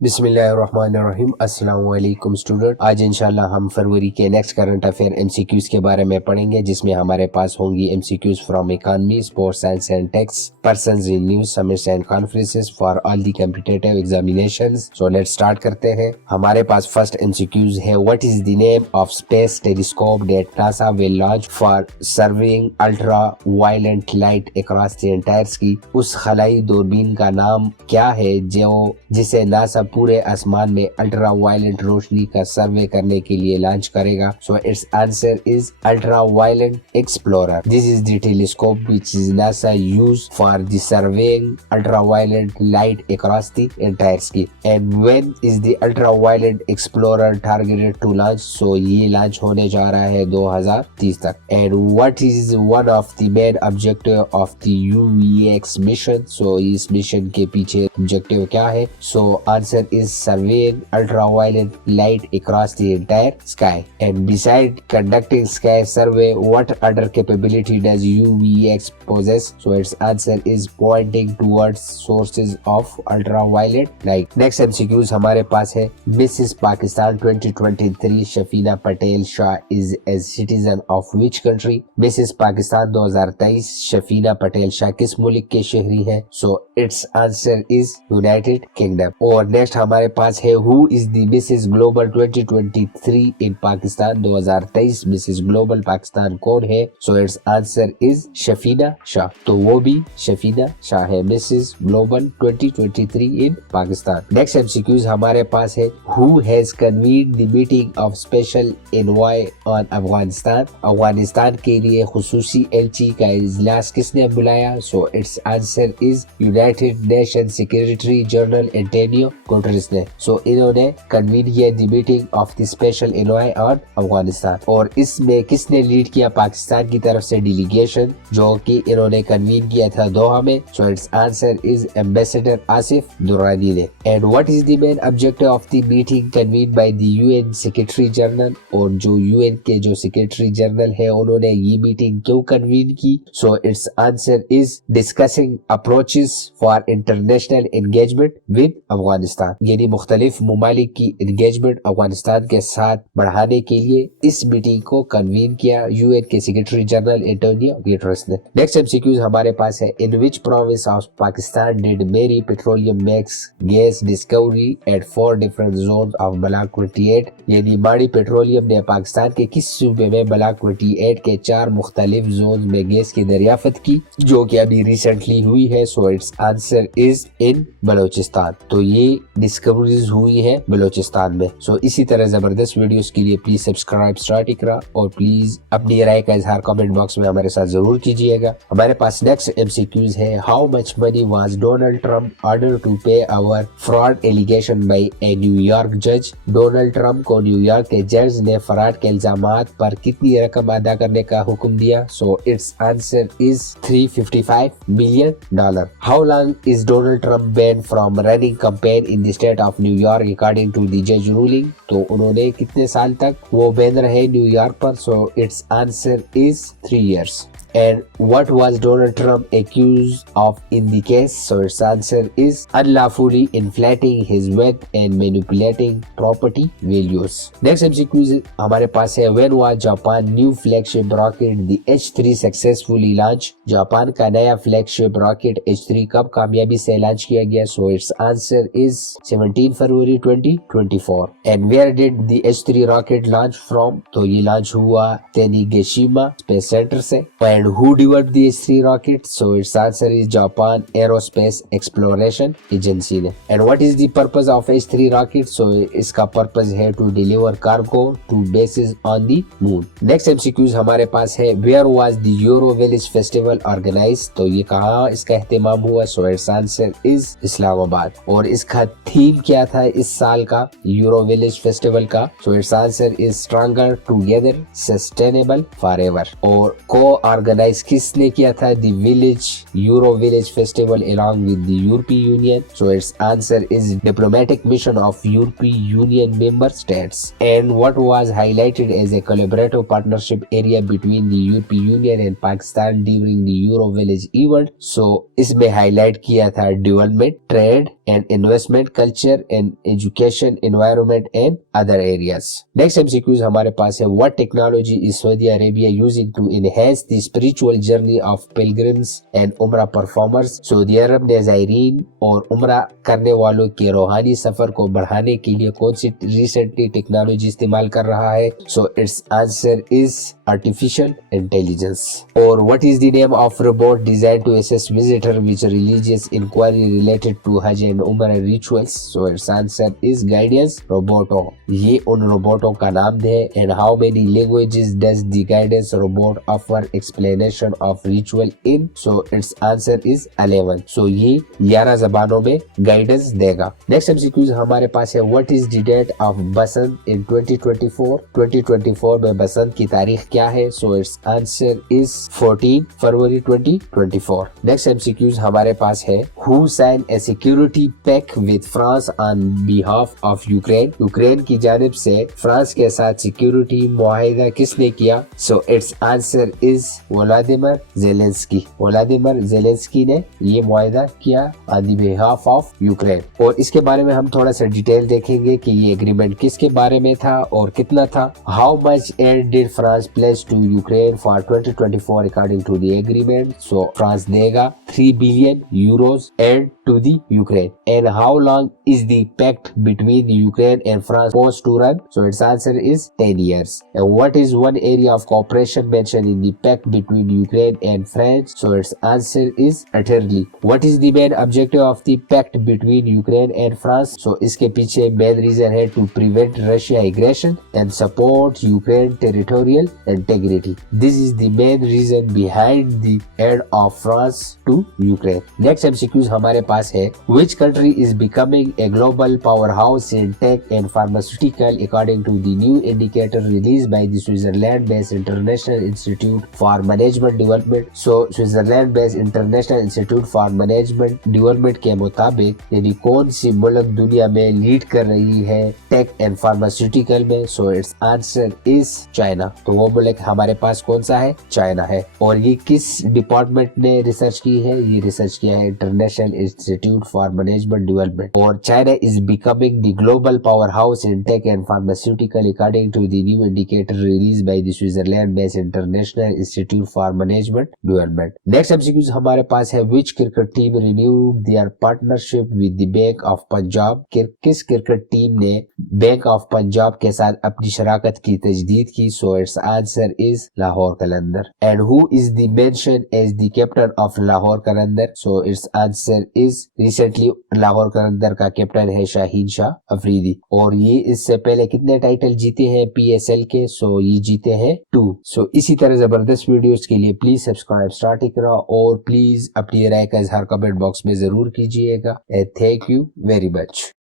बिस्मिल्लाहिर्रहमानिर्रहीम। अस्सलाम वालेकुम स्टूडेंट। आज इंशाल्लाह हम फरवरी के नेक्स्ट करंट अफेयर एमसीक्यूज के बारे में पढ़ेंगे, जिसमें हमारे पास होंगी MCQs from economy, sports, science and techs, persons in news, summits and conferences for all the competitive examinations. So let's start करते हैं। हमारे पास फर्स्ट एमसीक्यूज है, what is the name of space telescope that NASA will launch for serving ultra violent light across the entire sky. उस खलाई दूरबीन का नाम क्या है जिसे नासा पूरे आसमान में अल्ट्रा वायलेंट रोशनी का सर्वे करने के लिए लॉन्च करेगा? So it's answer is ultra violet explorer. This is the telescope which is NASA use for the surveying ultra violent light across the entire sky. And when is the ultra violet explorer targeted to launch? So ये launch होने जा रहा है 2030 तक। And what is one of the main objective of the UVX mission? So इस mission के पीछे objective क्या है? So answer is surveying ultraviolet light across the entire sky. And beside conducting sky survey, what other capability does UVX possess? So its answer is pointing towards sources of ultraviolet light. Next MCQs हमारे पास है, Mrs. Pakistan 2023 शफीना पटेल Shah is a citizen of which country? Mrs. Pakistan 2023 शफीना पटेल शाह किस मुल्क के शहरी है? So its answer is United Kingdom. और नेक्स्ट हमारे पास है, who is the Mrs global 2023 in Pakistan 2023। Mrs global Pakistan कौन है? So it's answer is Shafina Shah. तो वो भी शफीना शाह है, Mrs global 2023 in Pakistan. Next MCQs हमारे पास है, who has convened the meeting of special envoy on Afghanistan. Afghanistan के लिए खुसूसी एलची का इजलास किसने बुलाया? So it's answer is United Nation secretary general Antonio Guterres ने। सो इन्होंने कन्वीन किया the meeting of the special envoy on Afghanistan. और इसमें किसने लीड किया पाकिस्तान की तरफ से डेलीगेशन, जो कि इन्होंने कन्वीन किया था दोहा में? So it's answer is ambassador Asif Durrani ने। And what is the main objective of the meeting convene by the UN secretary general? और जो यूएन के जो सेक्रेटरी जनरल है, उन्होंने ये मीटिंग क्यों कन्वीन की? सो it's answer is discussing approaches for international engagement with Afghanistan, यानी मुख्तलिफ ममालिक की एंगेजमेंट अफगानिस्तान के साथ बढ़ाने के लिए इस मीटिंग को कन्वीन किया यूएन के सेक्रेटरी जनरल एंटोनियो गुटेरेस ने। नेक्स्ट एमसीक्यूज हमारे पास है, in which province of Pakistan did Mari petroleum makes gas discovery at 4 different zone of block 28? यानी माड़ी पेट्रोलियम ने पाकिस्तान के किस सूबे में ब्लॉक 28 के 4 मुख्तलिफ जोन में गैस की दरियाफ्त की, जो कि अभी रिसेंटली हुई है? So it's answer is in Balochistan. तो ये डिस्कवरीज हुई है बलोचिस्तान में। सो इसी तरह जबरदस्त वीडियोस के लिए प्लीज सब्सक्राइब स्टार्ट इकरा, और प्लीज अपनी राय का इजहार कमेंट बॉक्स में हमारे साथ जरूर कीजिएगा। हमारे पास नेक्स्ट एमसीक्यूज है, how much money was Donald Trump order to pay our fraud allegation by a New York जज? डोनाल्ड ट्रम्प को न्यूयॉर्क के जज ने फ्रॉड के इल्जामात पर कितनी रकम अदा करने का हुक्म दिया? So it's answer is $355 million. How long is Donald Trump ban from running campaign in the state of New York according to the जज रूलिंग? तो उन्होंने कितने साल तक वो बैन रहे न्यूयॉर्क पर? So it's answer is 3 years. And what was Donald Trump accused of in the case? So its answer is unlawfully inflating his wealth and manipulating property values. Next MCQ हमारे पास है, when was Japan new flagship rocket the H3 successfully launched? Japan का नया flagship rocket H3 कब कामयाबी से लॉन्च किया गया? So its answer is 17 February 2024. And where did the H3 rocket launch from? तो ये लॉन्च हुआ तेनिगेशिमा स्पेस सेंटर से। And who developed the H3 rocket? So its answer is Japan Aerospace Exploration Agency ने। And what is the purpose of H3 rocket? So इसका purpose है to deliver cargo to bases on the moon. Next MCQs हमारे पास है, where was the Euro Village Festival organized? तो ये कहाँ इसका एहतमाम हुआ? So its answer is Islamabad. और इसका थीम क्या था इस साल का यूरो विलेज फेस्टिवल का? So its answer is stronger together sustainable forever। और co-organized ऑर्गेनाइज किसने किया था? The village euro village festival along with the European Union. So its answer is diplomatic mission of European Union member states. And what was highlighted as a collaborative partnership area between the European Union and Pakistan during the Euro Village event. So इसमें highlight किया था development, trade and investment, culture and education, environment and other areas. Next MCQs हमारे पास है, what technology is Saudi Arabia using to enhance the spiritual journey of pilgrims and Umrah performers? Saudi Arab ने ज़ायरीन और उम्रा करने वालों के रूहानी सफर को बढ़ाने के लिए कौन सी रिसेंटली टेक्नोलॉजी इस्तेमाल कर रहा है? So it's answer is artificial intelligence. Or what is the name of robot designed to assist visitor with religious inquiry related to Hajj and Umrah rituals? So its answer is guidance roboto. ये उन रोबोटों का नाम है. And how many languages does the guidance robot offer explanation of ritual in? So its answer is 11. So ये 11 जबानों में गाइडेंस देगा. नेक्स्ट MCQs हमारे पास है, what is the date of बसंत in 2024? 2024 में बसंत की तारीख क्या है? So it's answer is 14 February 2024. Next MCQs हमारे पास है, who sign a security pact with France on behalf of Ukraine? Ukraine की जानिब से फ्रांस के साथ सिक्योरिटी मुआहिदा किसने किया? So it's answer is Vladimir Zelensky. Vladimir Zelensky ने ये मुआहिदा किया on the behalf of Ukraine. और इसके बारे में हम थोड़ा सा डिटेल देखेंगे कि ये एग्रीमेंट किसके बारे में था और कितना था. How much aid did France to Ukraine for 2024 according to the agreement? So France देगा 3 billion euros aid to the Ukraine. And how long is the pact between Ukraine and France supposed to run? So its answer is 10 years. And what is one area of cooperation mentioned in the pact between Ukraine and France? So its answer is utterly. What is the main objective of the pact between Ukraine and France? So इसके पीछे main reason है to prevent Russia aggression and support Ukraine territorial integrity. This is the main reason behind the aid of France to Ukraine. Next MCQs हमारे पास है, which country is becoming a global powerhouse in tech and pharmaceutical according to the new indicator released by the Switzerland-based International Institute for Management Development. So Switzerland-based International Institute for Management Development के मुताबिक यानी कौन सी मुल्क दुनिया में लीड कर रही है टेक एंड फार्मास्यूटिकल में? So it's answer is China. तो वो मुल्क हमारे पास कौन सा है? चाइना है. और ये किस डिपार्टमेंट ने रिसर्च की है? ये रिसर्च किया है international institute for management development. और China is becoming the global power house in tech and pharmaceutical according to the new indicator release by the Switzerland based international institute for management development. Next MCQs हमारे पास है, which cricket team renewed their partnership with the bank of Punjab? किस cricket team ने bank of Punjab के साथ अपनी शराकत की तजदीद की? सो इट्स आंसर is Lahore Qalandar. And who is the mentioned as the captain of Lahore Qalandar? So its answer is recently Lahore Qalandar का कैप्टन है शाहीन शाह अफरीदी. और ये इससे पहले कितने टाइटल जीते हैं PSL के? सो ये जीते हैं 2. सो इसी तरह जबरदस्त वीडियोस के लिए प्लीज सब्सक्राइब स्टार्ट करा और प्लीज अपनी राय का इजहार कमेंट बॉक्स में जरूर कीजिएगा. Thank you very much.